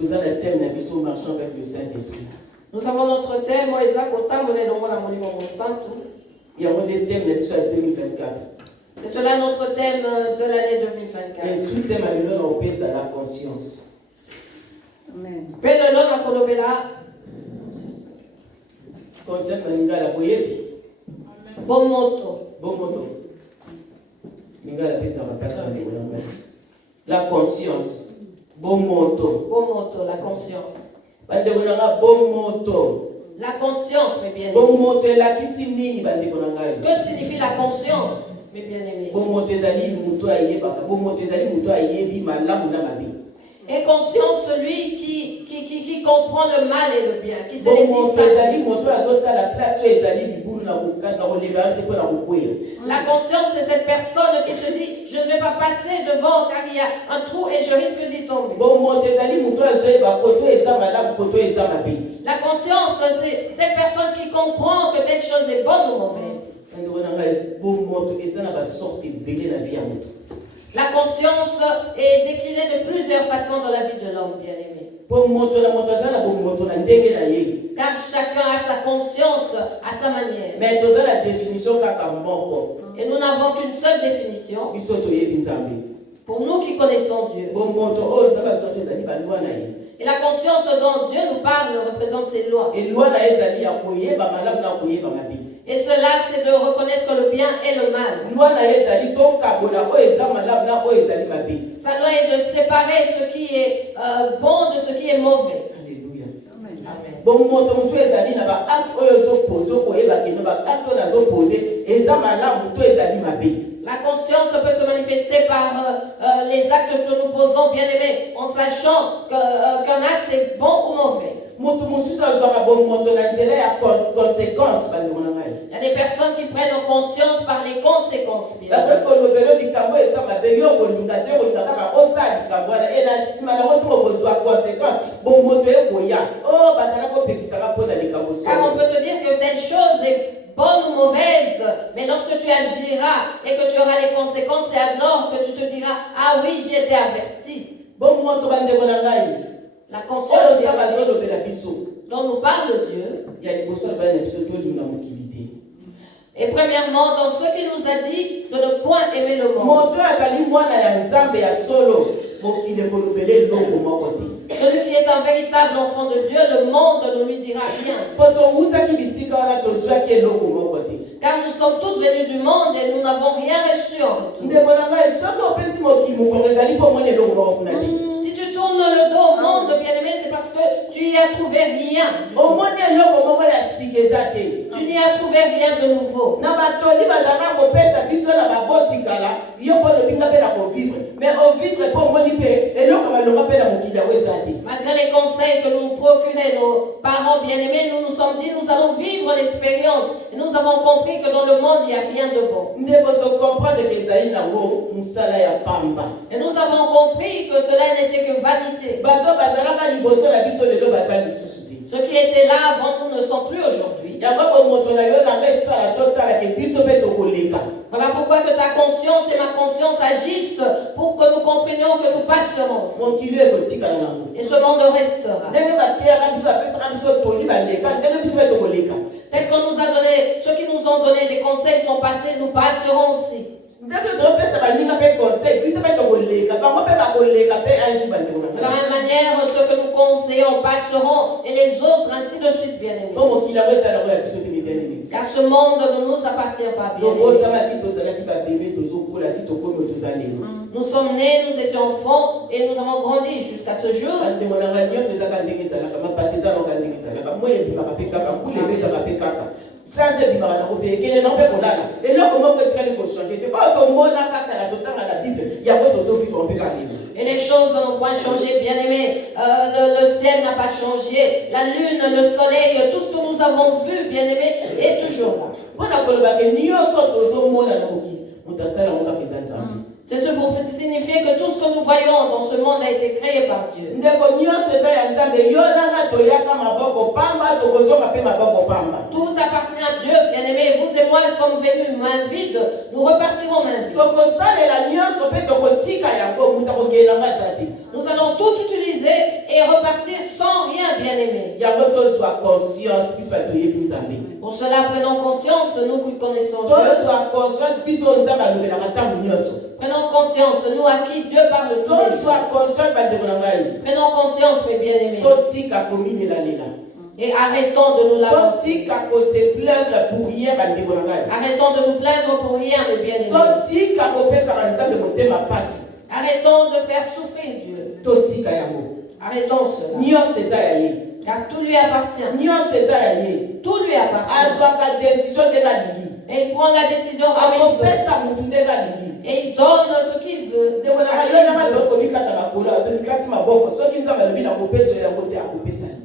Nous avons le thème de la marchant avec le Saint-Esprit. Nous avons notre thème, Il y a un thème de 2024. c'est cela notre thème de l'année 2024. Et sous-thème à on pèse à la conscience. Amen. Conscience à la boyebi. Bon moto. Bon moto. La conscience. Bon moto. Bon moto, la conscience. Bon moto. La conscience, mes bien-aimés. Bon moto est là qui signifie. Que signifie la conscience, mes bien-aimés? Bon moto est allé muto ayeba. Bon moto est allé muto ayebi malamu na mabi. Et conscience, celui qui comprend le mal et le bien, qui sait les distinguer. La conscience, c'est cette personne qui se dit, je ne vais pas passer devant car il y a un trou et je risque d'y tomber. La conscience, c'est cette personne qui comprend que telle chose est bonne ou mauvaise. La conscience est déclinée de plusieurs façons dans la vie de l'homme, bien-aimé. Car chacun a sa conscience à sa manière. Et nous n'avons qu'une seule définition. Pour nous qui connaissons Dieu. Et la conscience dont Dieu nous parle représente ses lois. Et cela, c'est de reconnaître le bien et le mal. Ça doit être de séparer ce qui est bon de ce qui est mauvais. Alléluia. Amen. La conscience peut se manifester par les actes que nous posons, bien aimés, en sachant qu'un acte est bon ou mauvais. Il y a des personnes qui prennent conscience par les conséquences. Bien. Car on peut te dire que telle chose est bonne ou mauvaise, mais lorsque tu agiras et que tu auras les conséquences, c'est alors que tu te diras, ah oui, j'ai été averti. La conscience dont nous parle Dieu. Et premièrement, dans ce qu'il nous a dit de ne point aimer le monde. Celui qui est un véritable enfant de Dieu, le monde ne lui dira rien. Car nous sommes tous venus du monde et nous n'avons rien reçu en retour. Si tu tournes le dos au monde, bien-aimé, c'est parce que tu y as trouvé rien. Tu n'y as trouvé rien de nouveau. Malgré les conseils que nous procuraient nos parents bien-aimés, nous nous sommes dit, nous allons vivre l'expérience. Et nous avons compris que dans le monde, il n'y a rien de bon. Et nous avons compris que cela n'était que vanité. Ceux qui étaient là avant nous ne sont plus aujourd'hui. Voilà pourquoi que ta conscience et ma conscience agissent pour que nous comprenions que nous passerons. Et ce monde restera. Tel qu'on nous a donné, ceux qui nous ont donné des conseils sont passés, nous passerons aussi. De la même manière, ceux que nous conseillons passeront et les autres ainsi de suite, bien aimés. Car ce monde ne nous appartient pas, bien aimés. Nous sommes nés, nous étions enfants et nous avons grandi jusqu'à ce jour. Et les choses n'ont point changé, bien aimés. Le ciel n'a pas changé. La lune, le soleil, tout ce que nous avons vu, bien aimés, est toujours là. C'est ce pour signifier que tout ce que nous voyons dans ce monde a été créé par Dieu. Tout appartient à Dieu, bien aimé. Vous et moi sommes venus main vide. Nous repartirons main vide. Nous allons tout utiliser et repartir sans rien, bien-aimé. Pour cela, prenons conscience, nous qui connaissons Dieu. Prenons conscience, nous à qui Dieu parle tous les jours. Prenons conscience, mes bien-aimés. Et arrêtons de nous lamenter. Arrêtons de nous plaindre pour rien, mes bien-aimés. Arrêtons de faire souffrir Dieu. Arrêtons cela. Car tout lui appartient. Tout lui appartient. Et il prend la décision comme il veut. Et il donne ce qu'il veut.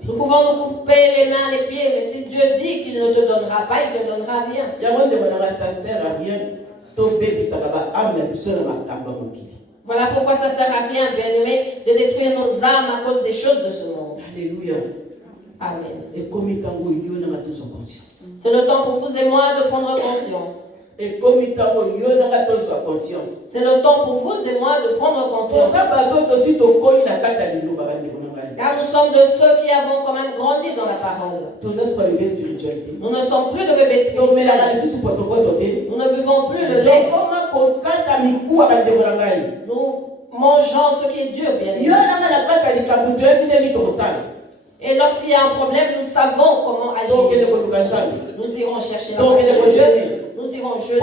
Nous pouvons nous couper les mains, les pieds, mais si Dieu dit qu'il ne te donnera pas, il ne te donnera rien. Voilà pourquoi ça ne sert à rien, bien-aimé, de détruire nos âmes à cause des choses de ce monde. Alléluia. Amen. C'est le temps pour vous et moi de prendre conscience. C'est le temps pour vous et moi de prendre conscience. Car nous sommes de ceux qui avons quand même grandi dans la parole. Nous ne sommes plus de bébés spirituels. Nous ne buvons plus le lait. Nous mangeons ce qui est dur, bien évidemment. Et lorsqu'il y a un problème, nous savons comment agir. Nous irons chercher la parole de Dieu. Nous irons jeûner.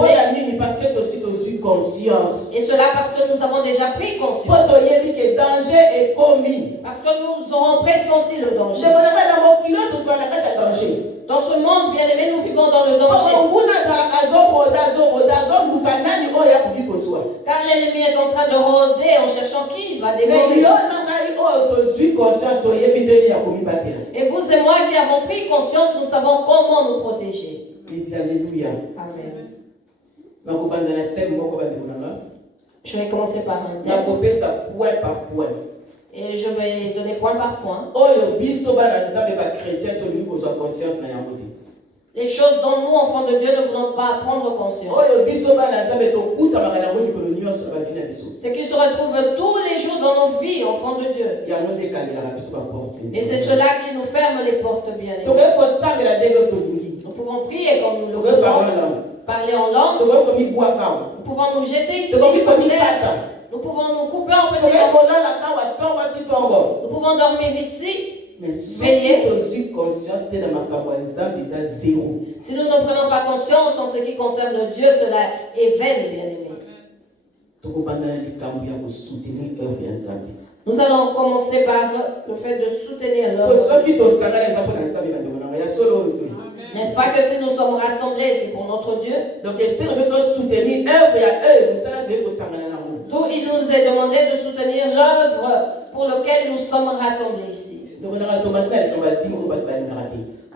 Et cela parce que nous avons déjà pris conscience. Parce que nous aurons pressenti le danger. Dans ce monde, bien aimé, nous vivons dans le danger. Car l'ennemi est en train de rôder en cherchant qui il va dévorer. Et vous et moi qui avons pris conscience, nous savons comment nous protéger. Alléluia. Amen. Je vais commencer par un thème. Point par point. Et je vais donner point par point. Les choses dont nous, enfants de Dieu, ne voulons pas prendre conscience. C'est qu'ils se retrouvent tous les jours dans nos vies, enfants de Dieu. Et c'est cela qui nous ferme les portes, bien aimés. Nous pouvons prier comme nous le voulons, parler en langue. Nous pouvons nous jeter ici. Nous pouvons nous couper en petits morceaux. Nous pouvons dormir ici. Mais si nous ne prenons pas conscience en ce qui concerne Dieu, cela est vain, bien aimé. Nous allons commencer par le fait de soutenir l'œuvre. N'est-ce pas que si nous sommes rassemblés, c'est pour notre Dieu? Donc, si on veut soutenir l'œuvre, d'où il nous est demandé de soutenir l'œuvre pour laquelle nous sommes rassemblés ici.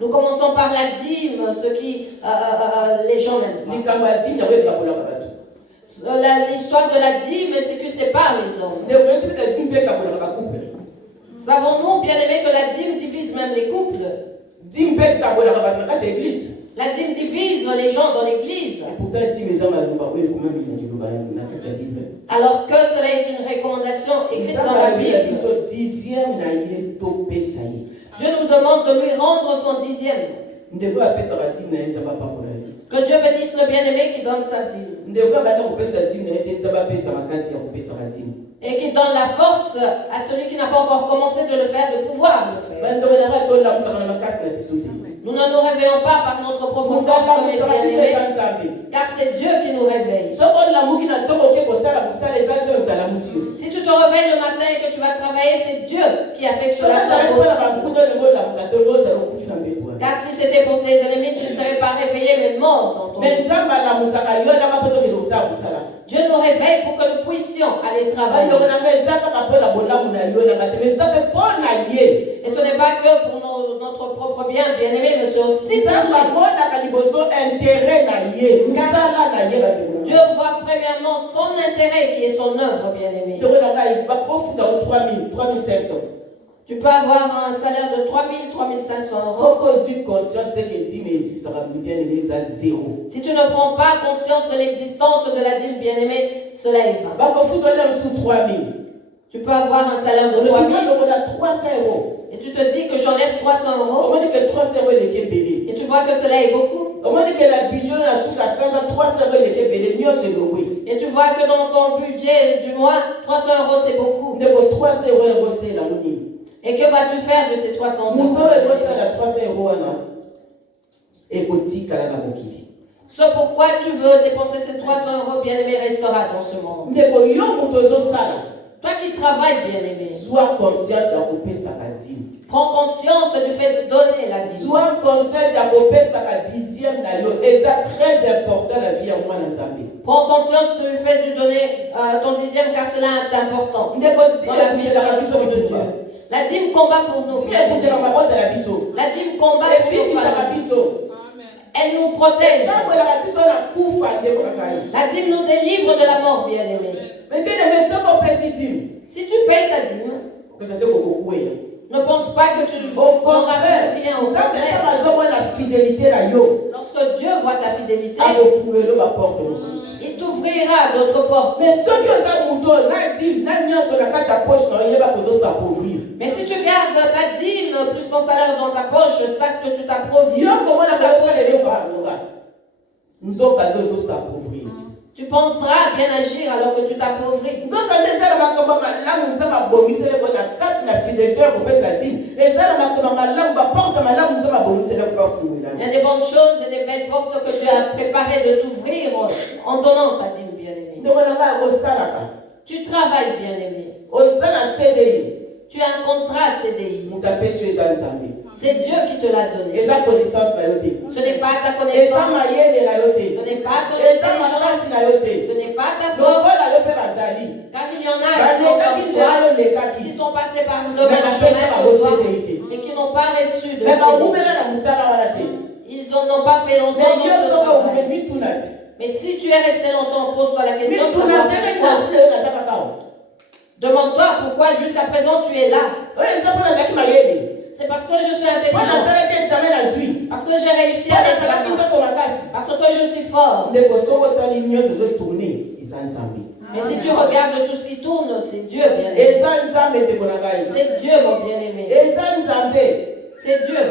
Nous commençons par la dîme, ce qui les gens n'aiment pas. L'histoire de la dîme, c'est que c'est pas les hommes. Savons-nous, bien aimés, que la dîme divise même les couples? La dîme divise les gens dans l'église. Alors que cela est une recommandation écrite dans la Bible. Dieu nous demande de lui rendre son dixième. Que Dieu bénisse le bien-aimé qui donne sa dîme. Et qui donne la force à celui qui n'a pas encore commencé de le faire, de pouvoir le faire. Nous ne nous réveillons pas par notre propre force, mais bien-aimés, car c'est Dieu qui nous réveille. Si tu te réveilles le matin et que tu vas travailler, c'est Dieu qui a fait que cela soit possible. Car si c'était pour tes ennemis, tu ne serais pas réveillé, mais mort dans ton vie. Dieu nous réveille pour que nous puissions aller travailler. Et ce n'est pas que pour notre propre bien, bien aimé, mais c'est aussi pour lui. Dieu voit premièrement son intérêt qui est son œuvre, bien aimé. Tu peux avoir un salaire de 3 000, 3 500 euros. Si tu ne prends pas conscience de l'existence de la dîme bien-aimée, cela est vain. Tu peux avoir un salaire de 3 000 on a 300 euros. et tu te dis que j'enlève 300 euros. On dit que 300 euros est belé. Et tu vois que cela est beaucoup. On dit que la budget a sous la 300 euros est belé. Mieux c'est le oui. Et tu vois que dans ton budget du mois, 300 euros c'est beaucoup. 300 euros c'est la monnaie. Et que vas-tu faire de ces 300 euros? Nous sommes les 300 euros et côté à la moquille. C'est pourquoi tu veux dépenser ces 300 euros, bien-aimé, restera dans ce monde. Toi qui travailles, bien-aimé, sois conscient de couper sa dîme. Prends conscience du fait de donner la dîme. Sois conscient de couper sa dixième d'ailleurs. Et c'est très important la vie à moi dans Zambie. Prends conscience du fait de donner ton dixième car cela est important dans la vie de Dieu. La dîme combat pour nous. La dîme combat pour nos familles. Elle nous protège. La dîme nous délivre de la mort, bien-aimé. Si tu payes ta dîme, ne pense pas que tu n'auras rien. Au contraire, lorsque Dieu voit ta fidélité, il t'ouvrira d'autres portes. Mais si tu gardes ta dîme plus ton salaire dans ta poche, sache que tu t'approvies. Tu penseras bien agir alors que tu t'appauvris. Il y a des bonnes choses et des belles portes que tu as préparées de t'ouvrir en donnant ta dîme, bien-aimé. Tu travailles, bien-aimé. Tu as un contrat CDI. C'est Dieu qui te l'a donné. Ce n'est pas ta connaissance. Ce n'est pas ton intelligence. Ce n'est pas ta force. Car il y en a qui sont passés par le même chemin que toi, mais qui n'ont pas reçu de CDI. Ils n'ont pas fait longtemps dans ce travail. Mais si tu es resté longtemps, pose-toi la question. Demande-toi pourquoi jusqu'à présent tu es là. C'est parce que je suis intelligent. Parce que j'ai réussi à l'examen. Parce que je suis fort. Mais si tu regardes tout ce qui tourne, c'est Dieu, bien-aimé. C'est Dieu, mon bien-aimé. C'est Dieu.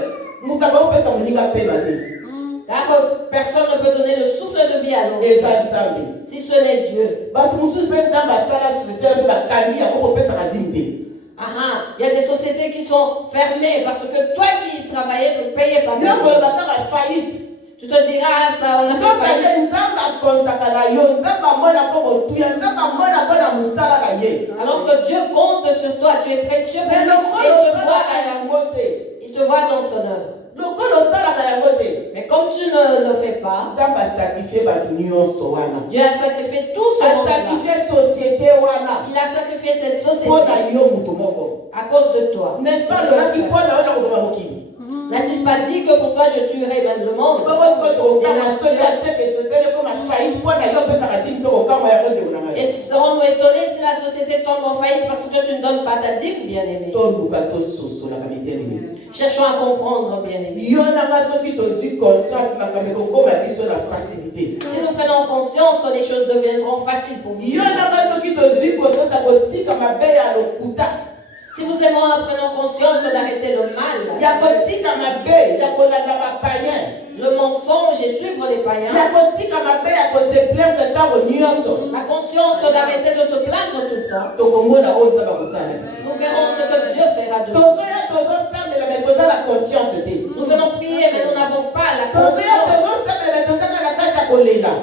Car personne ne peut donner le souffle de vie à l'autre si ce n'est Dieu. Il y a des sociétés qui sont fermées parce que toi qui travaillais ne payais pas. Tu te diras, ça, on a fait faillite. Alors que Dieu compte sur toi, tu es précieux pour lui et il te voit dans son œuvre. Mais comme tu ne le fais pas, Dieu a sacrifié tout ce monde-là. Il a sacrifié cette société à cause de toi. N'est-ce pas? N'a-t-il pas dit que pour toi je tuerai même le monde? Et serons-nous étonnés si la société tombe en faillite parce que tu ne donnes pas ta dîme, bien-aimé? Cherchons à comprendre, bien-aimé. Si nous prenons conscience, les choses deviendront faciles pour vivre. Si nous aimons en prenant conscience d'arrêter le mal, le mensonge et suivre les païens, la conscience d'arrêter de se plaindre tout le temps, nous verrons ce que Dieu fera de nous. Nous venons prier, mais nous n'avons pas la conscience.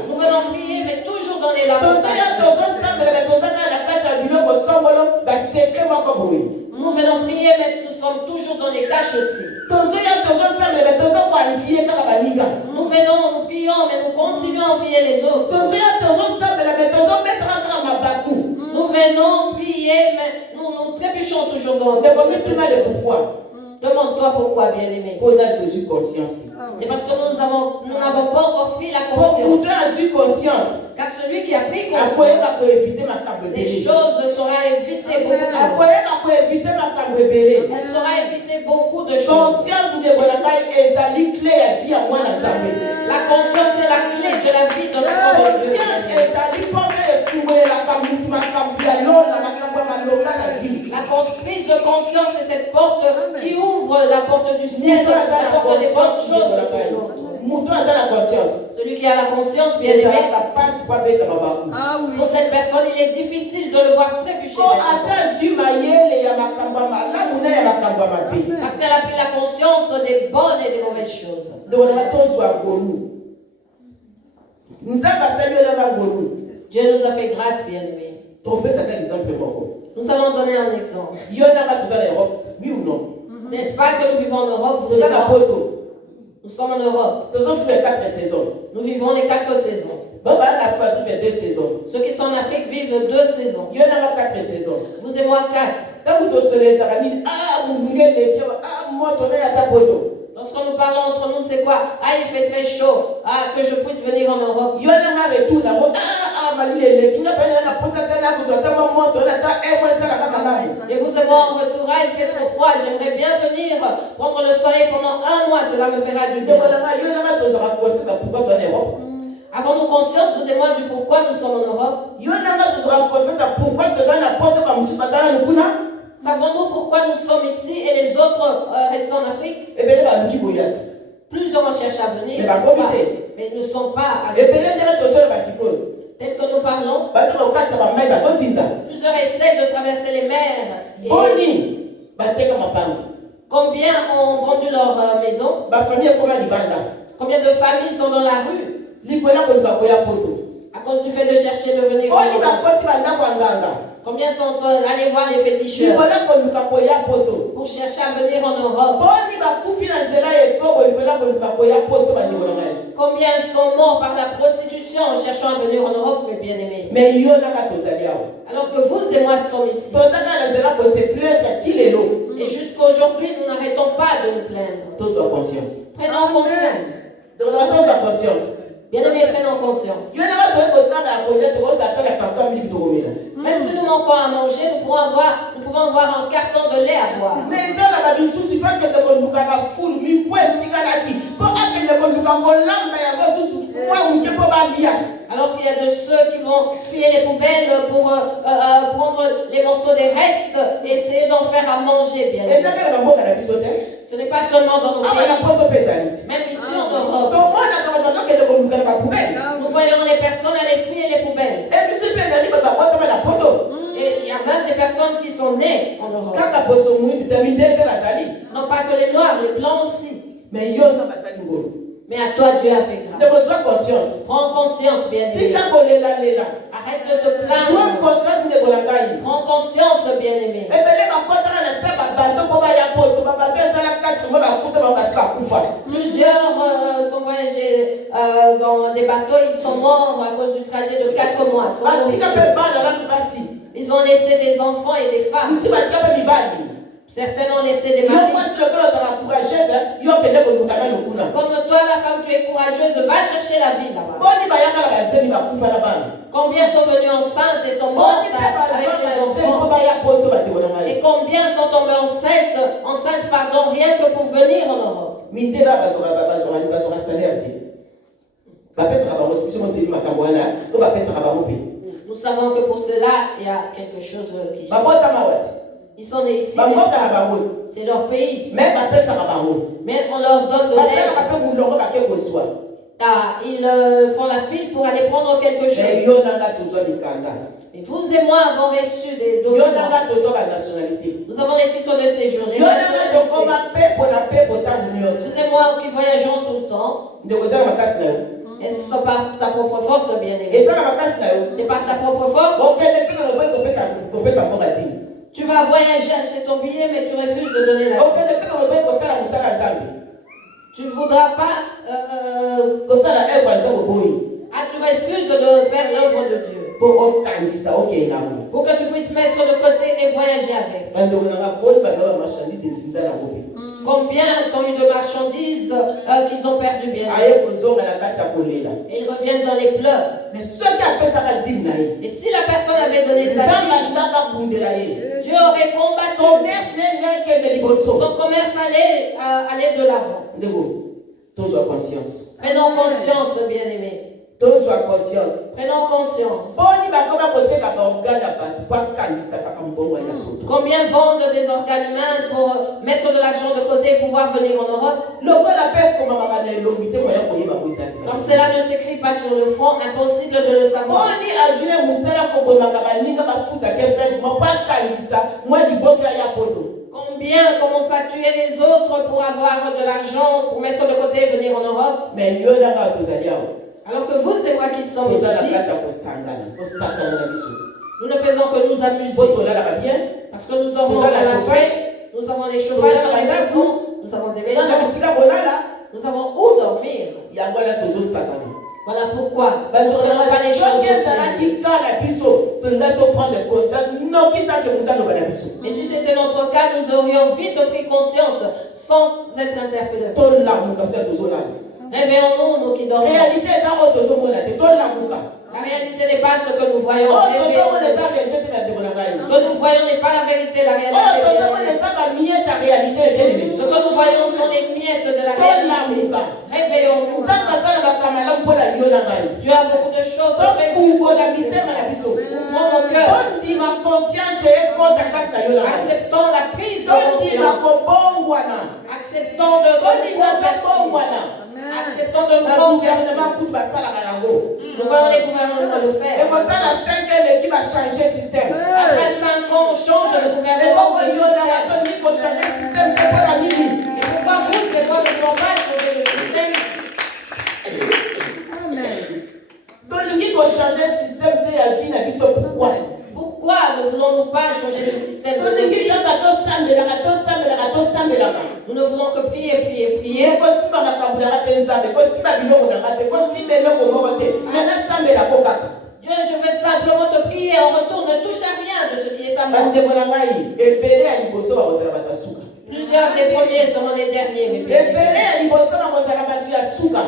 Nous venons prier, mais toujours dans les lamentations. Nous venons prier, mais nous sommes toujours dans les cacheteries. Nous venons, nous prions, mais nous continuons à envier les autres. Nous venons prier, mais nous trébuchons toujours dans le pourquoi. Demande-toi pourquoi, bien-aimé. C'est parce que nous n'avons pas encore pris la conscience. Car celui qui a pris conscience des choses sera évité beaucoup de choses. Elle sera évité beaucoup de choses. La conscience est la clé de la vie de l'enfant de Dieu. cette porte qui ouvre la porte du ciel, la porte des bonnes choses pour l'autre. Celui qui a la conscience, bien aimé, pour cette personne, il est difficile de le voir trébucher. Parce qu'elle a pris la conscience des bonnes et des mauvaises choses. Dieu nous a fait grâce, bien aimé. Nous allons donner un exemple. Oui ou non? N'est-ce pas que nous vivons en Europe? Nous sommes en Europe. Nous vivons les 4 saisons. Ceux qui sont en Afrique vivent 2 saisons. Vous et moi 4. Lorsque nous parlons entre nous, c'est quoi? Ah, il fait très chaud. Ah, que je puisse venir en Europe. Et vous et moi en retour, ah, il fait trop froid. J'aimerais bien venir prendre le soleil pendant 1 mois. Cela me fera du bien. Avons-nous conscience, vous et moi, du pourquoi nous sommes en Europe? Savons-nous pourquoi nous sommes ici et les autres restent en Afrique? Plusieurs cherchent à venir, mais ne sont pas à venir. Tel que nous parlons, plusieurs essaient de traverser les mers. Et combien ont vendu leur maison? Combien de familles sont dans la rue à cause du fait de chercher de venir en Europe? Combien sont allés voir les féticheurs pour chercher à venir en Europe? Combien sont morts par la prostitution en cherchant à venir en Europe, mes bien-aimés? Alors que vous et moi sommes ici. Et jusqu'à aujourd'hui, nous n'arrêtons pas de nous plaindre. Prenons conscience. Bien-aimés, prenons conscience. Même si nous manquons à manger, nous pouvons avoir un carton de lait à boire. Alors qu'il y a de ceux qui vont fuir les poubelles pour prendre les morceaux des restes et essayer d'en faire à manger, bien évidemment. Ce n'est pas seulement dans nos pays, même ici en Europe. Nous voyons les personnes aller fuir les poubelles. Et il y a même des personnes qui sont nées en Europe. Non pas que les noirs, les blancs aussi. Mais à toi, Dieu a fait grâce. Prends conscience, bien aimé. Arrête de te plaindre. Prends conscience, bien aimé. Plusieurs sont voyagés dans des bateaux. Ils sont morts à cause du trajet de 4 mois. Ils ont laissé des enfants et des femmes. Certains ont laissé des maris. Comme toi, la femme, tu es courageuse, va chercher la vie là-bas. Combien sont venus enceintes et sont mortes avec les enfants? Et combien sont tombés enceintes, rien que pour venir en Europe? Nous savons que pour cela, il y a quelque chose qui change. Ils sont nés ici. C'est leur pays. Mais on leur donne de l'aide. Ils font la file pour aller prendre quelque chose. Et vous et moi avons reçu des documents. Nous avons des titres de séjour. Vous et moi qui voyageons tout le temps. Et ce n'est pas ta propre force, bien aimé. C'est pas ta propre force. Tu vas voyager, acheter ton billet, mais tu refuses de donner la vie. Tu ne voudras pas. Tu refuses de faire l'œuvre de Dieu. Pour que tu puisses mettre de côté et voyager avec. Combien ont eu de marchandises qu'ils ont perdu bien. Ils reviennent dans les pleurs. Et si la personne avait donné sa vie, Dieu aurait combattu. Son commerce allait de l'avant. Prenons conscience, bien-aimés. Prenons conscience. Combien vendent des organes humains pour mettre de l'argent de côté pour pouvoir venir en Europe? Comme cela ne s'écrit pas sur le front, impossible de le savoir. Combien commencent à tuer les autres pour avoir de l'argent, pour mettre de côté et venir en Europe? Alors que vous et moi qui sommes ici, nous ne faisons que nous amuser. Parce que nous dormons à la paix, nous avons les chauffages dans les maisons, nous avons des maisons, nous avons où dormir. Voilà pourquoi nous ne prenons pas les choses mais si c'était notre cas, nous aurions vite pris conscience sans être interpellés. Réveillons-nous, nous qui dormons. La réalité n'est pas ce que nous voyons. Ce que nous voyons n'est pas la vérité, la réalité. Ce que nous voyons sont les miettes de la réalité. Réveillons-nous. Dieu a beaucoup de choses à faire. Ouvrons nos cœurs. Acceptons la prise de conscience. Acceptons de acceptons de nous convertir. Nous voyons les gouvernements le faire. Après 5 ans, on change le gouvernement de système. Pourquoi vous et moi ne voulons pas changer le système? Pourquoi ne voulons-nous pas changer le système de vie? Nous ne voulons que prier, prier, prier. Dieu, je veux simplement te prier en retour, ne touche à rien de ce qui est à moi. Plusieurs des premiers seront les derniers.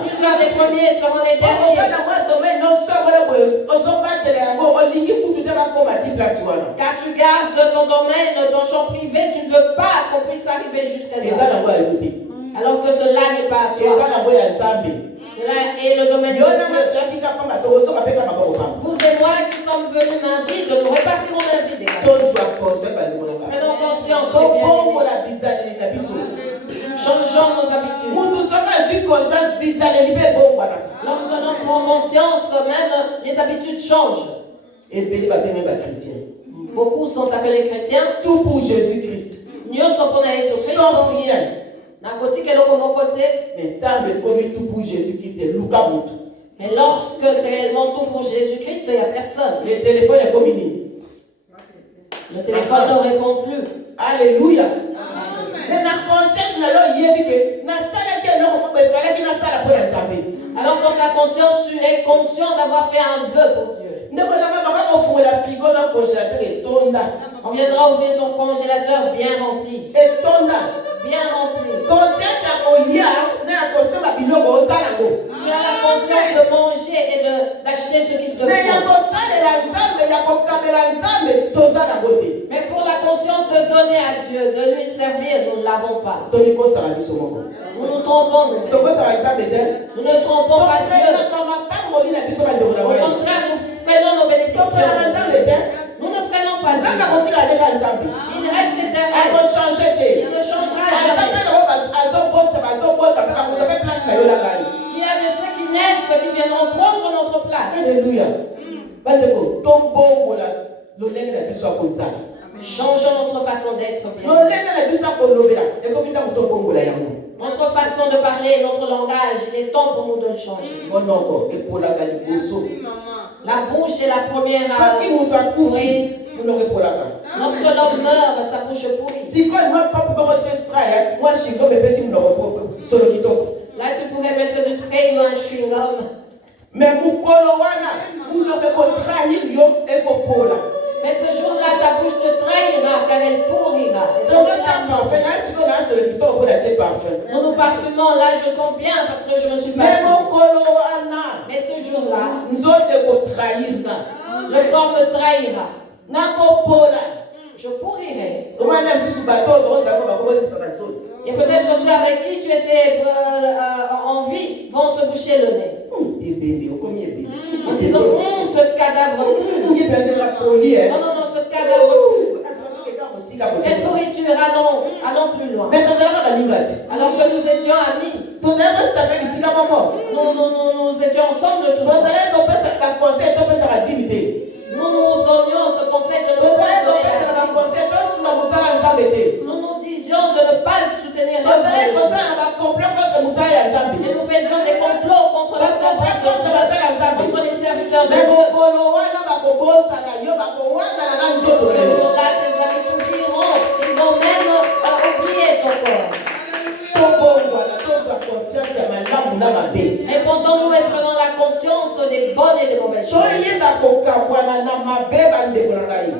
Plusieurs des premiers seront les derniers. Car tu gardes ton domaine, ton champ privé, tu ne veux pas qu'on puisse arriver jusqu'à là. Alors que cela n'est pas à toi. Cela est le domaine de Dieu. Vous et moi qui sommes venus main vide, nous répartirons la vie des gars. Prenons conscience de bien. Changeons nos habitudes. Lorsque nous prenons conscience, même les habitudes changent. Beaucoup sont appelés chrétiens. Tout pour Jésus-Christ. Sans rien. Mais tout pour Jésus-Christ, c'est Lucas. mais lorsque c'est réellement tout pour Jésus-Christ, il n'y a personne. Le téléphone est communiqué. Le téléphone ne répond plus. Alléluia. Alors dans ta conscience, tu es conscient d'avoir fait un vœu pour Dieu. On viendra ouvrir ton congélateur bien rempli. Bien rempli. Tu as la conscience de manger et d'acheter ce qu'il te faut. Mais pour la conscience de donner à Dieu, de lui servir, nous ne l'avons pas. Nous nous trompons nous. Nous ne trompons pas Dieu. Au contraire, nous freinons nos bénédictions. Nous ne freinons pas Dieu. Il reste éternel. Il ne changera jamais. Il y a de ceux qui naissent qui viendront prendre notre place. Alléluia. Changeons notre façon d'être bien. Notre façon de parler, notre langage, il est temps pour nous de le changer. La bouche est la première à ouvrir. Lorsque l'homme meurt, sa bouche pourrit. Là, tu pourrais mettre du spray ou un chewing-gum. Mais ce jour-là, ta bouche te trahira car elle pourrira. Nous nous parfumons, là je sens bien parce que je me suis parfumé. Mais ce jour-là, le corps me trahira. Je pourrirai. Et peut-être ceux avec qui tu étais en vie vont se boucher le nez. En disant, ce cadavre pue. Non, ce cadavre pue. Quelle pourriture, allons plus loin. Alors que nous étions amis. Nous étions ensemble tous. Nous donnions ce conseil de ne pas nous nous disions de ne pas soutenir l'œuvre de Dieu. Et nous faisions des complots contre la servante de Dieu, contre les serviteurs de Dieu. Ce jour-là, tes amis t'oublieront. Ils vont même oublier ton corps. Répondons-nous et prenons la conscience des bonnes et des mauvaises choses.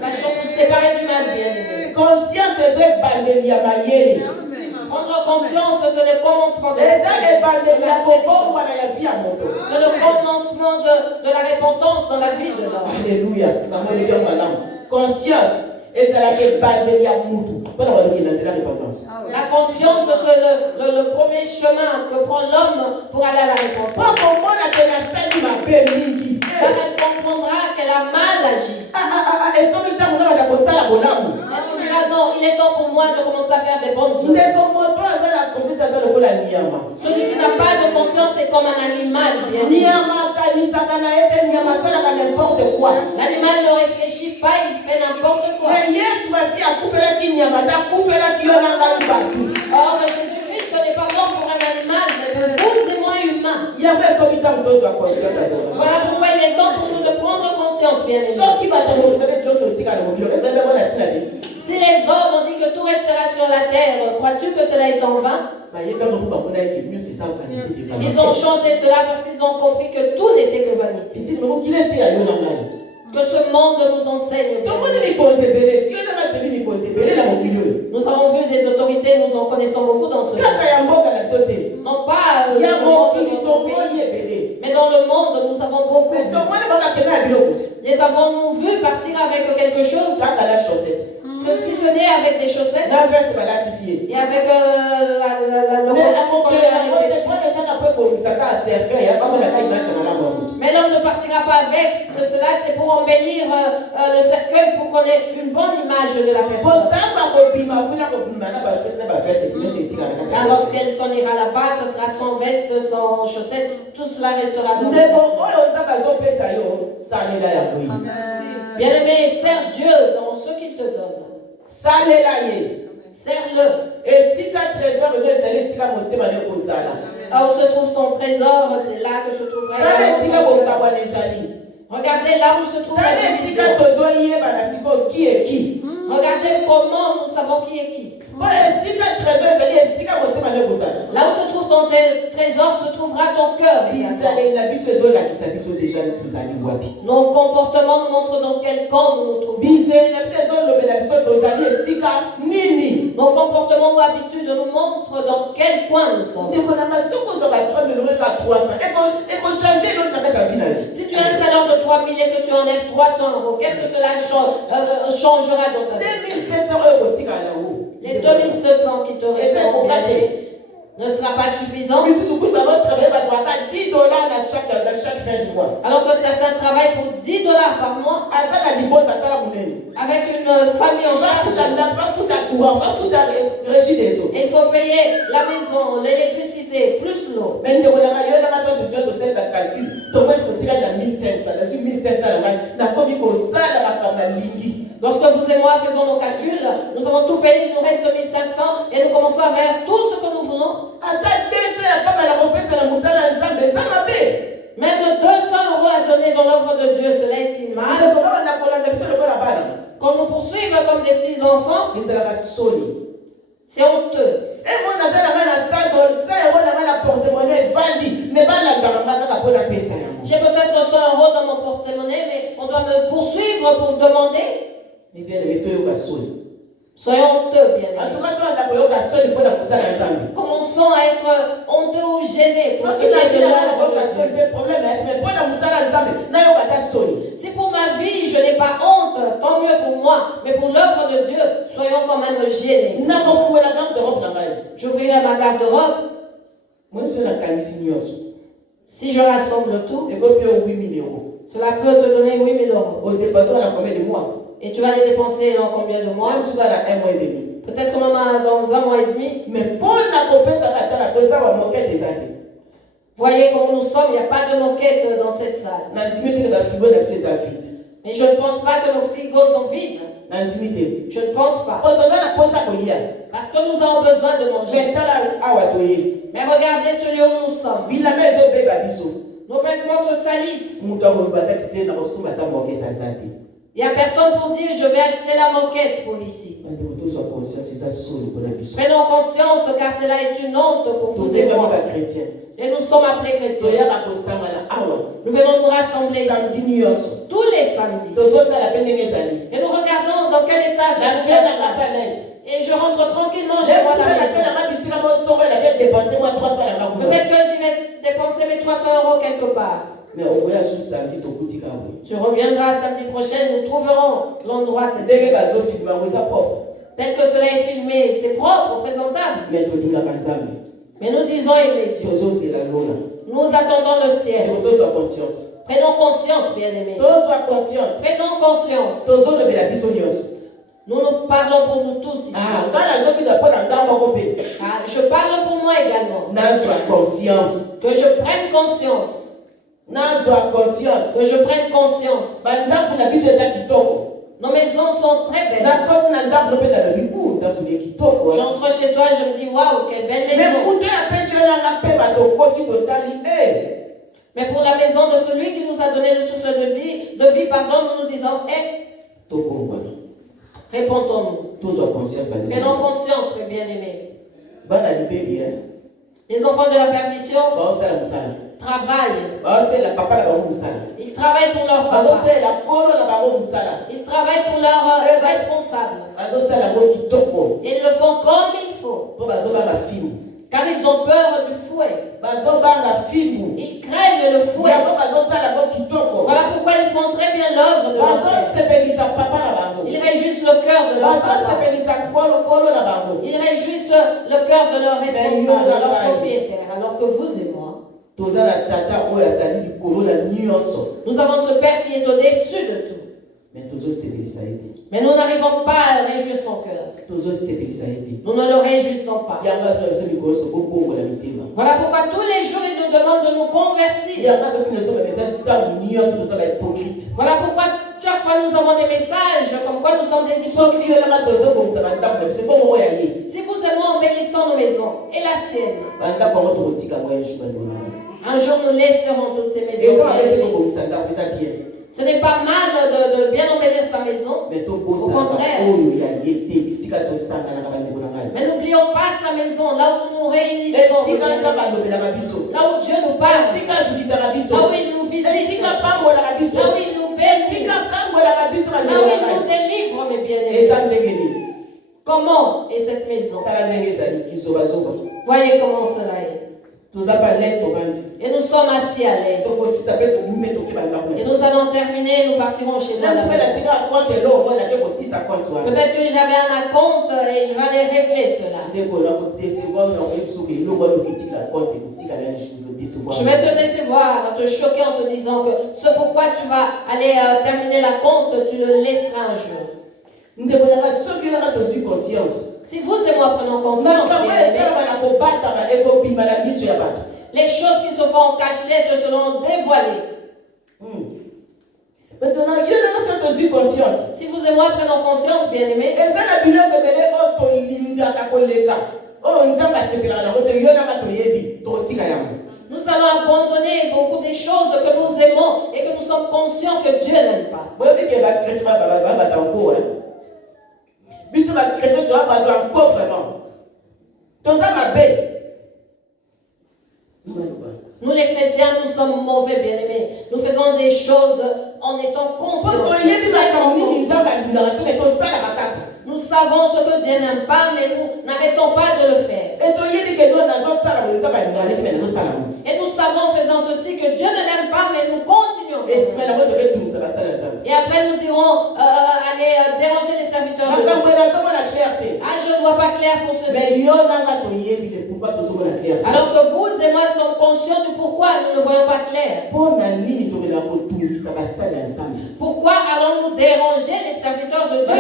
Sachons nous séparer du mal, bien-aimé. Prendre conscience, c'est le commencement de c'est le commencement de la repentance dans la vie de l'homme. Alléluia. Conscience. La conscience, c'est le premier chemin que prend l'homme pour aller à la repentance. Car elle comprendra qu'elle a mal agi. Elle se dira non, il est temps pour moi de commencer à faire des bonnes choses. Celui qui n'a pas de conscience est comme un animal. L'animal ne réfléchit pas, il fait n'importe quoi. Or, Jésus-Christ n'est pas mort pour un animal, mais pour vous et moi humains. Voilà pourquoi il est temps pour nous de prendre conscience, bien aimé. Si les hommes ont dit que tout restera sur la terre, crois-tu que cela est en vain? Ils ont chanté cela parce qu'ils ont compris que tout n'était que vanité. Que ce monde nous enseigne. Nous avons vu des autorités, nous en connaissons beaucoup dans ce monde. Non pas le monde de notre pays, mais dans le monde, nous avons beaucoup vu. Les avons-nous vus partir avec quelque chose? Si ce n'est avec des chaussettes et avec mais l'homme ne partira pas avec cela, c'est pour embellir le cercueil, pour qu'on ait une bonne image de la personne. Alors lorsqu'elle s'en ira là-bas, ça sera sans veste, sans chaussettes, tout cela restera dans le bien-aimé, sers Dieu dans ce qu'il te donne. Sers-le. Là où se trouve ton trésor, c'est là que se trouvera. Regardez là où se trouve la division. Regardez comment nous savons qui est qui. Là où se trouve ton trésor, se trouvera ton cœur. Nos comportements nous montrent dans quel camp nous nous trouvons. Nos comportements ou habitudes nous montrent dans quel coin nous sommes. Si tu as un salaire de 3 000 et que tu enlèves 300 €, qu'est-ce que cela changera dans ta vie? Les 2700 qui te resteront ne sera pas suffisant. Alors que certains travaillent pour 10 $ par mois avec une famille en charge. Il faut payer la maison, l'électricité, plus l'eau. Lorsque vous et moi faisons nos calculs, nous avons tout payé, il nous reste 1500 et nous commençons à faire tout ce que nous voulons. Même 200 € à donner dans l'œuvre de Dieu, cela est-il mal? Qu'on nous poursuive comme des petits enfants, c'est honteux. J'ai peut-être 100 € dans mon porte-monnaie, mais on doit me poursuivre pour demander. Soyons honteux, bien aimés. Commençons à être honteux ou gênés pour ce qui est de l'œuvre de Dieu. Si pour ma vie je n'ai pas honte, tant mieux pour moi, mais pour l'œuvre de Dieu, soyons quand même gênés. J'ouvrirai ma garde-robe. Si je rassemble tout, cela peut te donner 8 000 euros. Et tu vas les dépenser dans combien de mois? Peut-être que maman dans 1 mois et demi. Mais pour voyez comment nous sommes, il n'y a pas de moquette dans cette salle. Mais je ne pense pas que nos frigos sont vides. Je ne pense pas. Parce que nous avons besoin de manger. Mais regardez celui où nous sommes. Nos vêtements se salissent. Il n'y a personne pour dire je vais acheter la moquette pour ici. Prenons conscience car cela est une honte pour vous et moi. Et nous sommes appelés chrétiens. Nous venons nous rassembler ici tous les samedis. Et nous regardons dans quel état je suis. Et je rentre tranquillement chez moi à la maison. Peut-être que j'y vais dépenser mes 300 euros quelque part. Tu reviendras samedi prochain, nous trouverons l'endroit tel que cela est filmé, c'est propre, présentable. Mais nous disons aimer Dieu. Nous attendons le ciel. Prenons conscience, bien-aimés. Prenons conscience. Nous parlons pour nous tous ici. Je parle pour moi également. Que je prenne conscience. Que je prenne conscience. Nos maisons sont très belles. J'entre chez toi et je me dis waouh, quelle belle maison. Mais pour la maison de celui qui nous a donné le souffle de vie, nous nous disons répondons-nous. Prenons conscience, mes bien-aimés. Les enfants de la perdition travaillent. Ils travaillent pour leur papa. Ils travaillent pour leurs responsables. Ils le font comme il faut. Car ils ont peur du fouet. Ils craignent le fouet. Voilà pourquoi ils font très bien l'œuvre de leur père. Ils réjouissent le cœur de leur papa. Ils réjouissent le cœur de leur responsable, de leur propriétaire. Alors que vous et moi, nous avons ce Père qui est au-dessus de tout. Mais nous n'arrivons pas à réjouir son cœur. Nous ne le réjouissons pas. Voilà pourquoi tous les jours il nous demande de nous convertir. Voilà pourquoi chaque fois nous avons des messages comme quoi nous sommes des hypocrites. Si vous et moi embellissons nos maisons et la sienne, un jour nous laisserons toutes ces maisons. Ce n'est pas mal de bien embellir sa maison. Au contraire. Mais n'oublions pas sa maison, là où nous nous réunissons. Là où Dieu nous parle. Là où il nous visite. Là où il nous bénit. Là où il nous délivre, mes bien-aimés. Comment est cette maison? Voyez comment cela est. Et nous sommes assis à l'aise. Et nous allons terminer, nous partirons chez nous. Peut-être que j'avais un acompte et je vais aller régler cela. Je vais te décevoir, te choquer en te disant que ce pourquoi tu vas aller terminer la compte, tu le laisseras un jour. Si vous et moi prenons conscience, les choses qui se font en cachette seront dévoilées. Si vous et moi prenons conscience, bien-aimés, nous allons abandonner beaucoup de choses que nous aimons et que nous sommes conscients que Dieu n'aime pas. Nous les chrétiens, nous sommes mauvais, bien-aimés. Nous faisons des choses en étant conscients. Nous savons ce que Dieu n'aime pas, mais nous n'arrêtons pas de le faire. Et nous savons en faisant ceci que Dieu ne l'aime pas, mais nous continuons. Et après nous irons aller déranger les serviteurs de Dieu. Ah, je ne vois pas clair pour ceci. Alors que vous et moi sommes conscients du pourquoi nous ne voyons pas clair? Pourquoi allons-nous déranger les serviteurs de Dieu?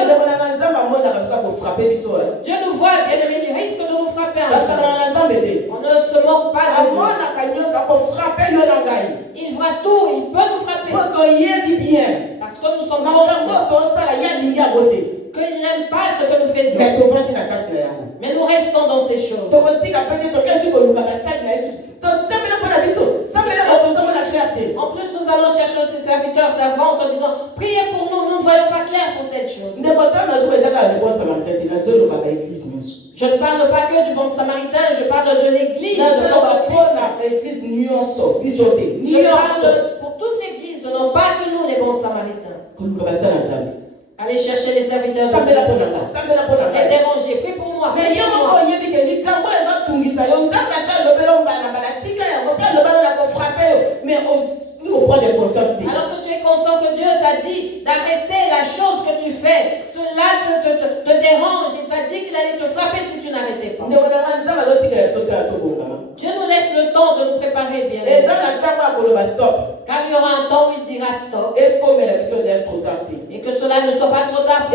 Dieu nous voit, bien aimé, il risque de nous frapper ensemble. On ne se moque pas de nous. Il voit tout, il peut nous frapper. Parce que nous sommes conscients qu'il n'aime pas ce que nous faisons. Mais nous restons dans ces choses. En plus, nous allons chercher ces serviteurs servantes en disant, priez pour nous, nous ne voyons pas clair pour telle chose. Je ne parle pas que du bon samaritain, je parle de l'église. Je parle pour toute l'église, non pas que nous les bons samaritains. Allez chercher les serviteurs. Et déranger, prie pour moi. Alors que tu es conscient que Dieu t'a dit d'arrêter la chose que tu fais, cela te dérange. Il t'a dit qu'il allait te frapper si tu n'arrêtais pas. Dieu nous laisse le temps de nous préparer bien. Car il y aura un temps où il dira stop. Et que cela ne soit pas trop tard.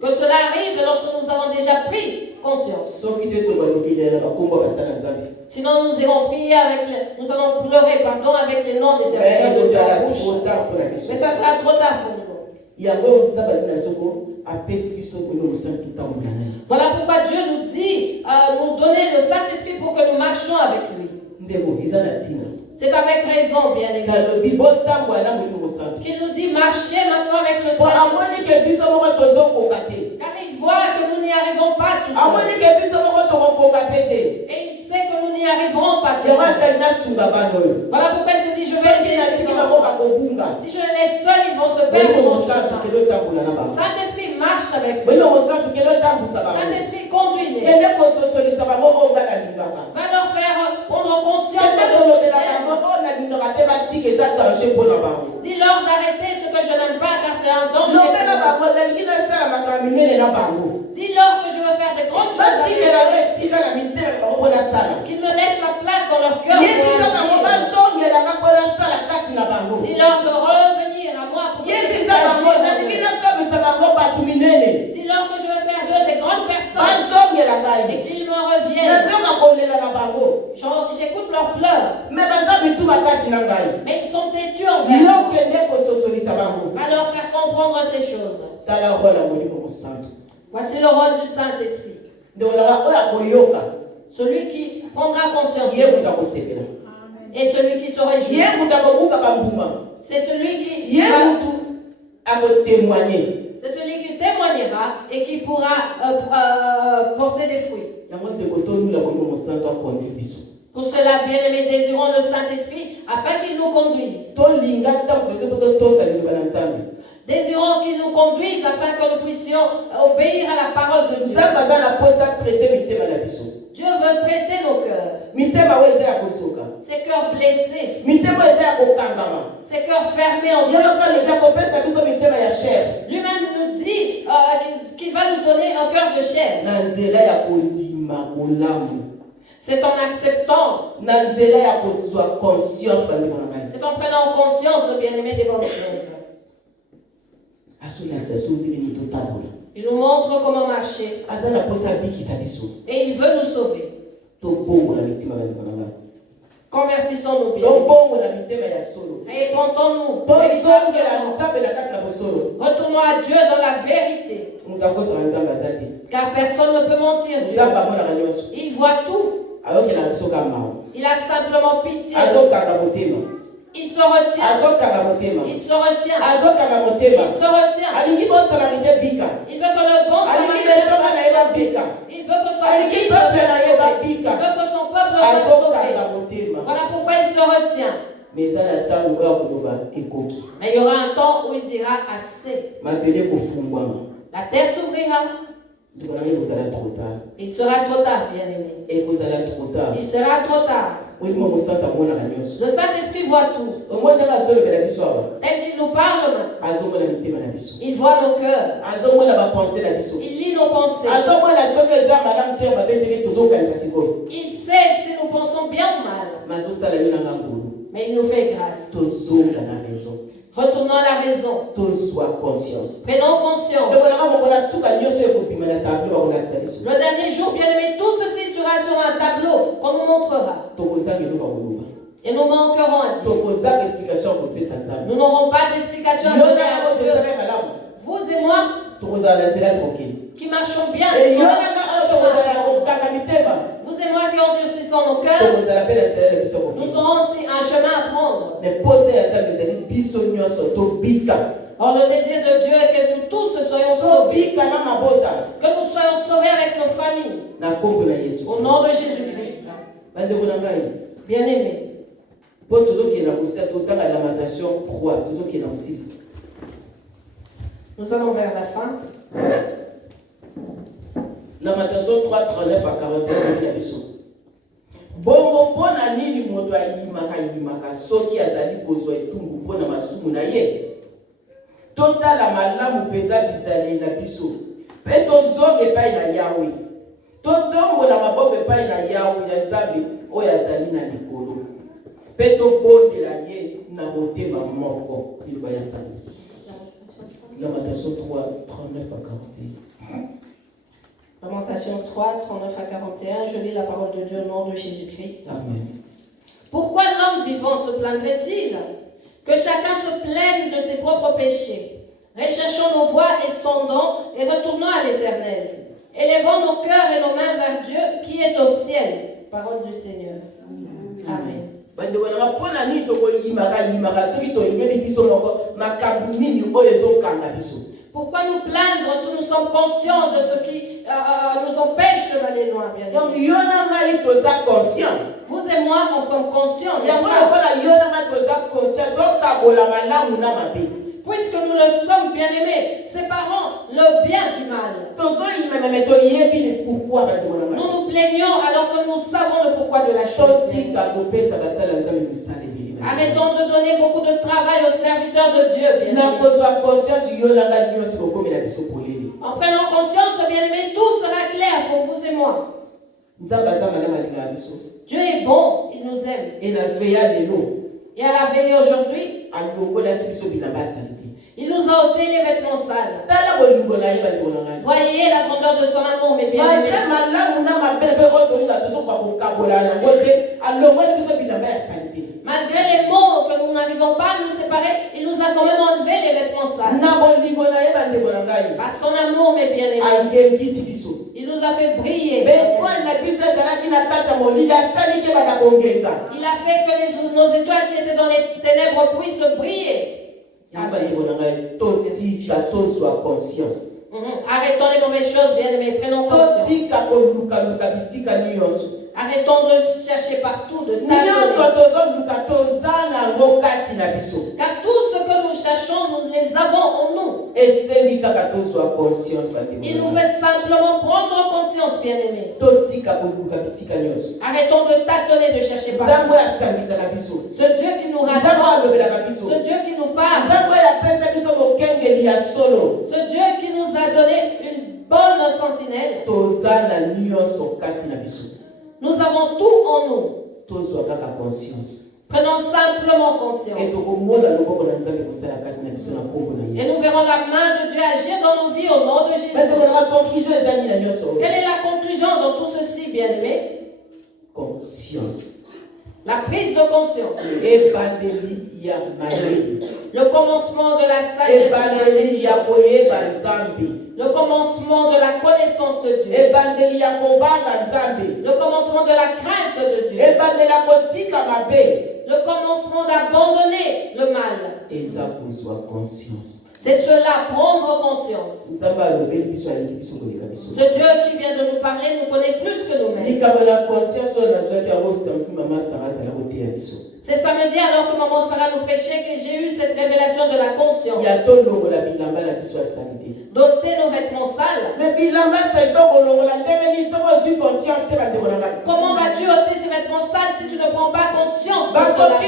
Que cela arrive lorsque nous avons déjà pris conscience. Sinon nous irons prier nous allons pleurer avec les noms des serviteurs de Dieu. Mais ça sera trop tard pour nous. Voilà pourquoi Dieu nous dit nous donner le Saint-Esprit pour que nous marchions avec lui. C'est avec raison, bien évidemment. Qu'il nous dit marcher maintenant avec le Saint-Esprit. Car il voit que nous n'y arrivons pas tous seuls. Et il sait que nous n'y arriverons pas tous seuls. Voilà pourquoi il se dit, je vais les laisser. Si je les laisse seuls, ils vont se perdre dans ce chemin. Saint-Esprit marche avec nous. Saint-Esprit conduit-les. Va leur faire prendre conscience de ce que j'aime. Dis-leur d'arrêter ce que je n'aime pas car c'est un danger. Dis-leur que je veux faire de grandes choses. Qu'ils me laissent la place dans leur cœur. Dis-leur de revenir à moi pour dis-leur que je veux faire d'eux des grandes personnes et qu'ils me reviennent. J'écoute leurs pleurs. Mais ils sont têtus envers moi. Va leur faire comprendre ces choses. Voici le rôle du Saint-Esprit. Celui qui prendra conscience. Et celui qui se réjouit. C'est celui qui c'est celui qui témoignera et qui pourra porter des fruits. Pour cela, bien-aimés, désirons le Saint-Esprit afin qu'il nous conduise. Désirons qu'il nous conduise afin que nous puissions obéir à la parole de Dieu. Dieu veut traiter nos cœurs. Ces cœurs blessés. Ces cœurs fermés en Dieu. Lui-même nous dit qu'il va nous donner un cœur de chair. C'est en acceptant. C'est en prenant conscience, bien-aimé, des bonnes choses. Il nous montre comment marcher. Et il veut nous sauver. Convertissons-nous bien. Répondons-nous. Retournons à Dieu dans la vérité. Car personne ne peut mentir. Il voit tout. Il a simplement pitié. Il se retient. Il se retient. Il veut que le bon samaritain soit sauvé. Il veut que son église soit sauvée. Il veut que son peuple soit sauvé. Voilà pourquoi il se retient. Mais il y aura un temps où il dira assez. La terre s'ouvrira. Il sera trop tard, bien-aimé. Il sera trop tard. Le Saint-Esprit voit tout. Tel qu'il nous parle, il voit nos cœurs. Il lit nos pensées. Il sait si nous pensons sont bien ou mal. Mais il nous fait grâce. Retournons à la raison. Prenons conscience. Le dernier jour, bien aimé, tout ceci sera sur un tableau qu'on nous montrera. Et nous manquerons à dire. Nous n'aurons pas d'explication à donner à Dieu. Vous et moi, qui marchons bien, vous et moi qui ont Dieu sur nos cœurs, nous aurons aussi un chemin à prendre. Or, le désir de Dieu est que nous tous soyons sauvés. Que nous soyons sauvés avec nos familles. Au nom de Jésus-Christ. Bien-aimés. Nous allons vers la fin. Lamentation 3, 39 à 41. Bongo pona nini moto ayimaka soki azali kozwa etumbu pona masumu na ye. Totala malamu peza bizali na biso. Pe tozonga epai na Yawe. Totombola maboko epai na Yawe ya Nzambe oyo azali na likolo. Pe tobondela ye na motema moko liloba ya Nzambe. Lamentation 3, 39 à 41. Lamentation 3, 39 à 41, je lis la parole de Dieu au nom de Jésus-Christ. Amen. Pourquoi l'homme vivant se plaindrait-il? Que chacun se plaigne de ses propres péchés. Recherchons nos voies et sondons et retournons à l'Éternel. Élevons nos cœurs et nos mains vers Dieu qui est au ciel. Parole du Seigneur. Amen. Pourquoi nous plaindre si nous sommes conscients de ce qui nous empêche d'aller loin, bien aimé? Vous et moi, on sommes conscients. Puisque nous le sommes, bien aimés, séparons le bien du mal. Nous nous plaignons alors que nous savons le pourquoi de la chose. Arrêtons de donner beaucoup de travail aux serviteurs de Dieu, bien aimés. En prenant conscience, bien aimé, tout sera clair pour vous et moi. Dieu est bon, il nous aime. Et à la veille aujourd'hui, il nous a ôté les vêtements sales. Voyez la grandeur de son amour, mes bien-aimés. Malgré les mots que nous n'arrivons pas à nous séparer, il nous a quand même enlevé les vêtements sales. Par son amour, mes bien-aimés, il nous a fait briller. Il a fait que nos étoiles qui étaient dans les ténèbres puissent briller. Arrêtons les mauvaises choses, bien aimés, prenons conscience. Arrêtons de chercher partout, de tâtonner. Car tout ce que nous cherchons, nous les avons en nous. Il nous fait simplement prendre conscience, bien aimés. Arrêtons de tâtonner, de chercher partout. Ce Dieu qui nous rassemble, ce Dieu qui nous parle, ce Dieu qui nous a donné une bonne sentinelle. Nous avons tout en nous. Prenons simplement conscience. Et nous verrons la main de Dieu agir dans nos vies au nom de Jésus. Quelle est la conclusion dans tout ceci, bien-aimé? Conscience. La prise de conscience. Le commencement de la sagesse. Le commencement de la connaissance de Dieu. Le commencement de la crainte de Dieu. Le commencement d'abandonner le mal. C'est cela, prendre conscience. Ce Dieu qui vient de nous parler nous connaît plus que nous-mêmes. C'est samedi alors que maman Sarah nous prêchait que j'ai eu cette révélation de la conscience. D'ôter nos vêtements sales. Comment vas-tu ôter ces vêtements sales si tu ne prends pas conscience de cela?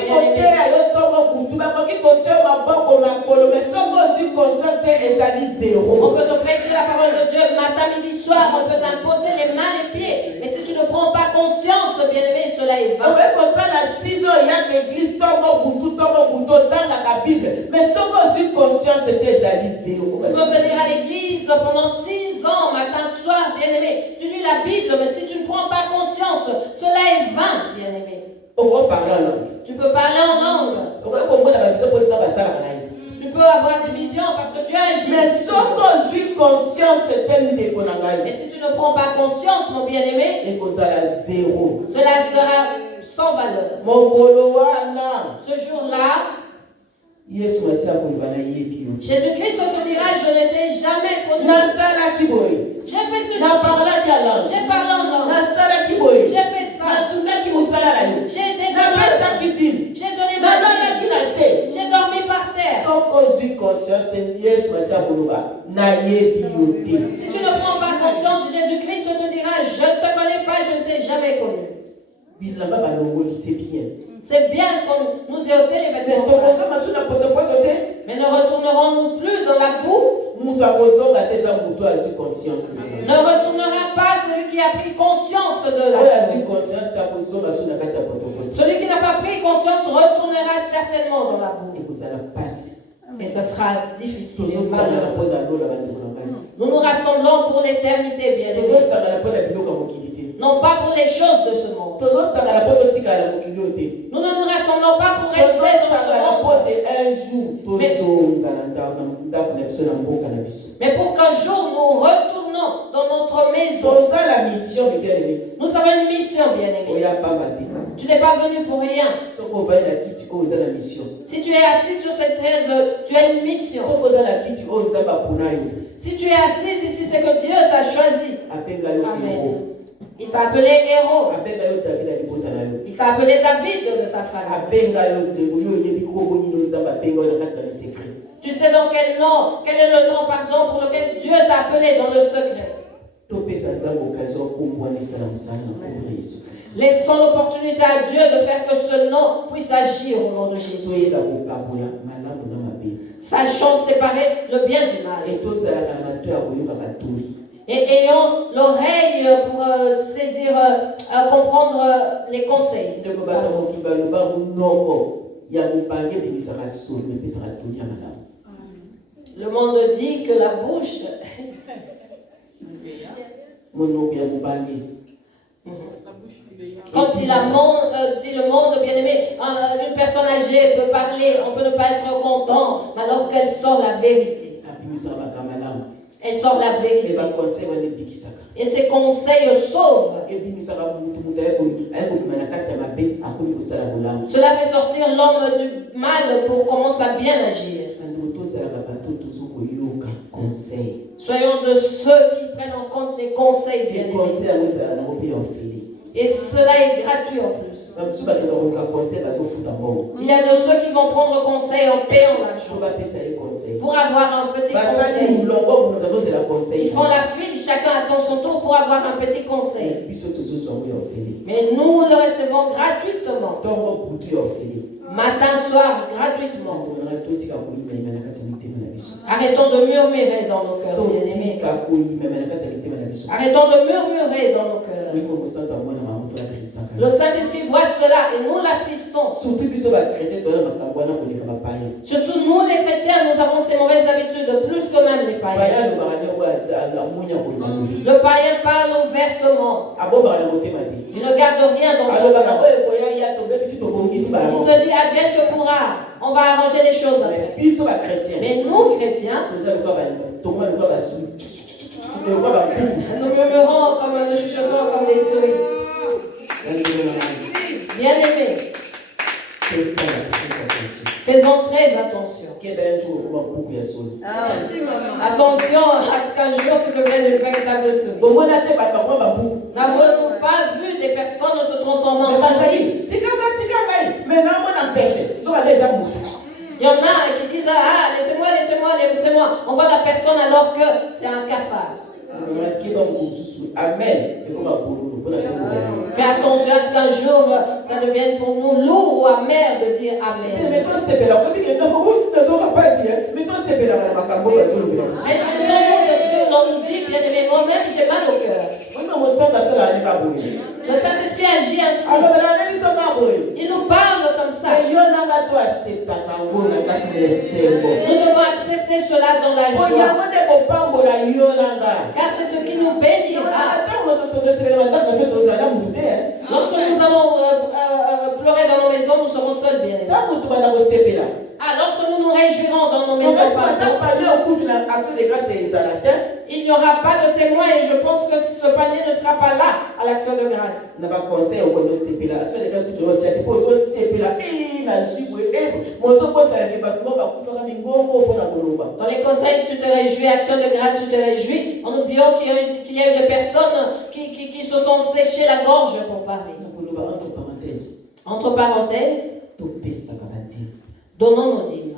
On peut te prêcher la parole de Dieu matin, midi, soir. On peut t'imposer les mains, les pieds. Mais si tu ne prends pas conscience, bien-aimé, cela est vain. Tu peux venir à l'église pendant 6 ans, matin, soir, bien-aimé. Tu lis la Bible, mais si tu ne prends pas conscience, cela est vain, bien-aimé. Tu peux parler en langue. Tu peux avoir des visions parce que Dieu agit. Mais si tu ne prends pas conscience, mon bien-aimé, cela sera sans valeur. Ce jour-là, Jésus-Christ te dira, je ne t'ai jamais connu. J'ai fait ceci. J'ai parlé en langue. J'ai fait ça. J'ai été j'ai donné ma vie. J'ai dormi par terre. Si tu ne prends pas conscience, Jésus-Christ te dira, je ne te connais pas, je ne t'ai jamais connu. C'est bien qu'on nous ait ôté les vêtements. Mais ne retournerons-nous plus dans la boue? Ne retournera pas celui qui a pris conscience de la chose. Celui qui n'a pas pris conscience retournera certainement dans la boue. Et ce sera difficile. Nous nous rassemblons pour l'éternité, bien évidemment. Non pas pour les choses de ce monde. Nous ne nous rassemblons pas pour rester dans ce monde. Mais pour qu'un jour nous retournons dans notre maison. Nous avons une mission, bien-aimé. Tu n'es pas venu pour rien. Si tu es assis sur cette chaise, tu as une mission. Si tu es assis ici, c'est que Dieu t'a choisi. Amen. Il t'a appelé héros. Il t'a appelé David de ta famille. Tu sais dans quel nom, quel est le nom, pardon, pour lequel Dieu t'a appelé dans le secret. Laissons l'opportunité à Dieu de faire que ce nom puisse agir au nom de Jésus. Sachons séparer le bien du mal. Et ayons l'oreille pour saisir, comprendre les conseils. Le monde dit que la bouche. Comme dit le monde, bien-aimé, une personne âgée peut parler, on peut ne pas être content, alors qu'elle sort la vérité. Elle sort la vérité. Et ses conseils sauvent. Cela fait sortir l'homme du mal pour commencer à bien agir. Soyons de ceux qui prennent en compte les conseils bien aimés. Et cela est gratuit en plus. Il y a de ceux qui vont prendre conseil en payant l'argent pour avoir un petit conseil. Ils font la file, chacun attend son tour pour avoir un petit conseil. Mais nous le recevons gratuitement. Matin, soir, gratuitement. Arrêtons de murmurer dans nos cœurs. Arrêtons de murmurer dans nos cœurs. Le Saint-Esprit voit cela et nous l'attristons. Surtout nous les chrétiens, nous avons ces mauvaises habitudes plus que même les païens. Le païen parle ouvertement. Il ne garde rien dans son cœur. Il se dit advienne que pourra. On va arranger les choses. Mais nous, chrétiens, nous murmurons comme nous chuchotons comme des souris. Bien aimés, faisons très attention. Attention à ce qu'un jour tu deviennes une véritable souris. N'avons-nous pas vu des personnes se transformer en souris? Il y en a qui disent laissez-moi. On voit la personne alors que c'est un cafard. Fais attention à ce qu'un jour ça devienne pour nous lourd ou amer de dire Amen. Laissons-nous de Dieu, on nous dit bien aimé, moi-même j'ai mal au cœur. Le Saint-Esprit agit ainsi. Nous devons accepter cela dans la joie. Car c'est ce qui nous bénira. Lorsque nous allons pleurer dans nos maisons, nous serons seuls, bien aimés. Ah, lorsque nous nous réjouirons dans nos maisons, il n'y aura pas de témoin et je pense que ce panier ne sera pas là à l'action de grâce. Dans les conseils, tu te réjouis, action de grâce, tu te réjouis, en oubliant qu'il y a eu des personnes qui se sont séchées la gorge pour parler. Entre parenthèses, donnons nos dîmes.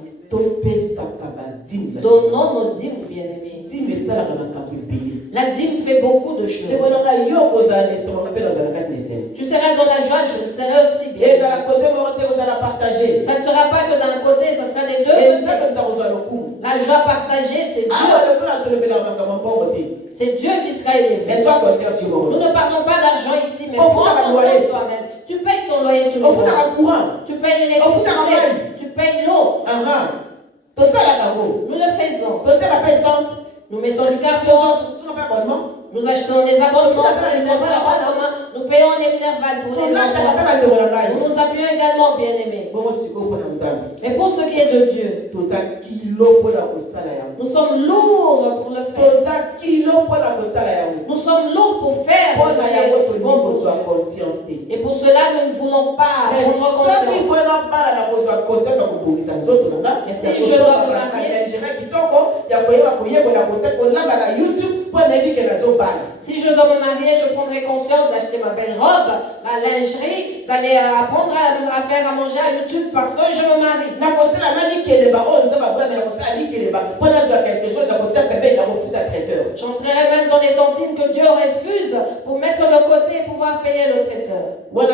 Donnons nos dîmes, bien-aimés. La dîme fait beaucoup de choses. Tu seras dans la joie, je le serai aussi bien. Ça ne sera pas que d'un côté, ça sera des deux côtés. La joie partagée, c'est Dieu. C'est Dieu qui sera élevé. Nous ne parlons pas d'argent ici, mais prends conscience toi-même. Tu payes ton loyer tout le monde. Tu payes l'électricité. Tu payes l'eau. Nous le faisons. Nous mettons du carburant. Nous achetons des abonnements pour les enfants. Nous payons les minervales pour les enfants. Nous nous appuyons également, bien-aimés. Mais pour ce qui est de Dieu, nous sommes lourds pour le faire. Nous sommes lourds pour faire. Et pour cela, nous ne voulons pas prendre conscience. Mais si je dois me marier, si je dois me marier, je prendrai conscience d'acheter ma belle robe, la lingerie, d'aller apprendre à faire à manger à YouTube parce que je me marie. J'entrerai même dans les tontines que Dieu refuse pour mettre de côté et pouvoir payer le traiteur. Pour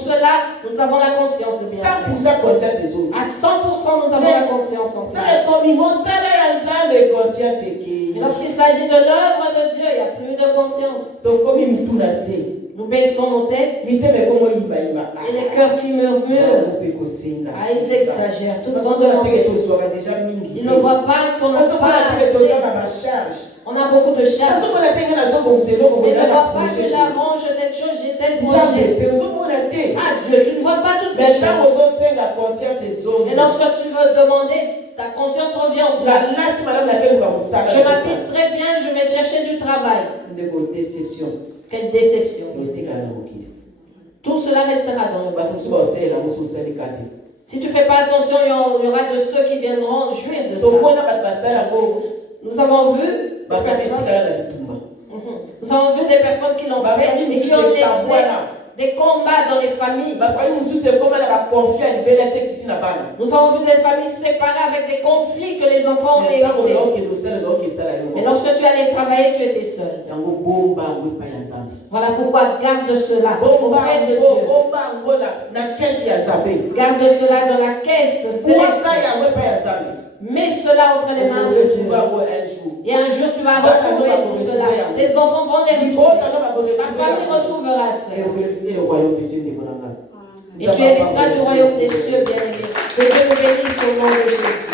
cela, nous avons la conscience de bien. À 100%, nous avons la conscience en Christ. Et lorsqu'il s'agit de l'œuvre de Dieu, il n'y a plus de conscience. Nous baissons nos têtes. Et les cœurs qui murmurent, ils exagèrent. Tout le monde ils ne voient pas qu'on n'a pas assez. On a beaucoup de charges. Mais ne vois pas que j'arrange telle chose, j'ai tel projet. Ah Dieu, tu ne vois pas toutes ces choses. Et lorsque tu veux demander, ta conscience revient en place. Je m'assieds très bien, je vais chercher du travail. Quelle déception. Tout cela restera dans le bas. Si tu ne fais pas attention, il y aura de ceux qui viendront jouir de ça. Nous avons vu des personnes qui l'ont fait et qui ont laissé des combats dans les familles. Nous avons vu des familles séparées avec des conflits que les enfants ont hérités. Mais lorsque tu allais travailler, tu étais seul. Voilà pourquoi garde cela auprès de Dieu. Garde cela dans la caisse céleste. Mets cela entre les mains de Dieu. Et un jour tu vas retrouver tout cela. Tes enfants vont les retrouver. Ta famille retrouvera cela. Et tu hériteras du royaume des cieux, bien-aimé. Que Dieu nous bénisse au nom de Jésus.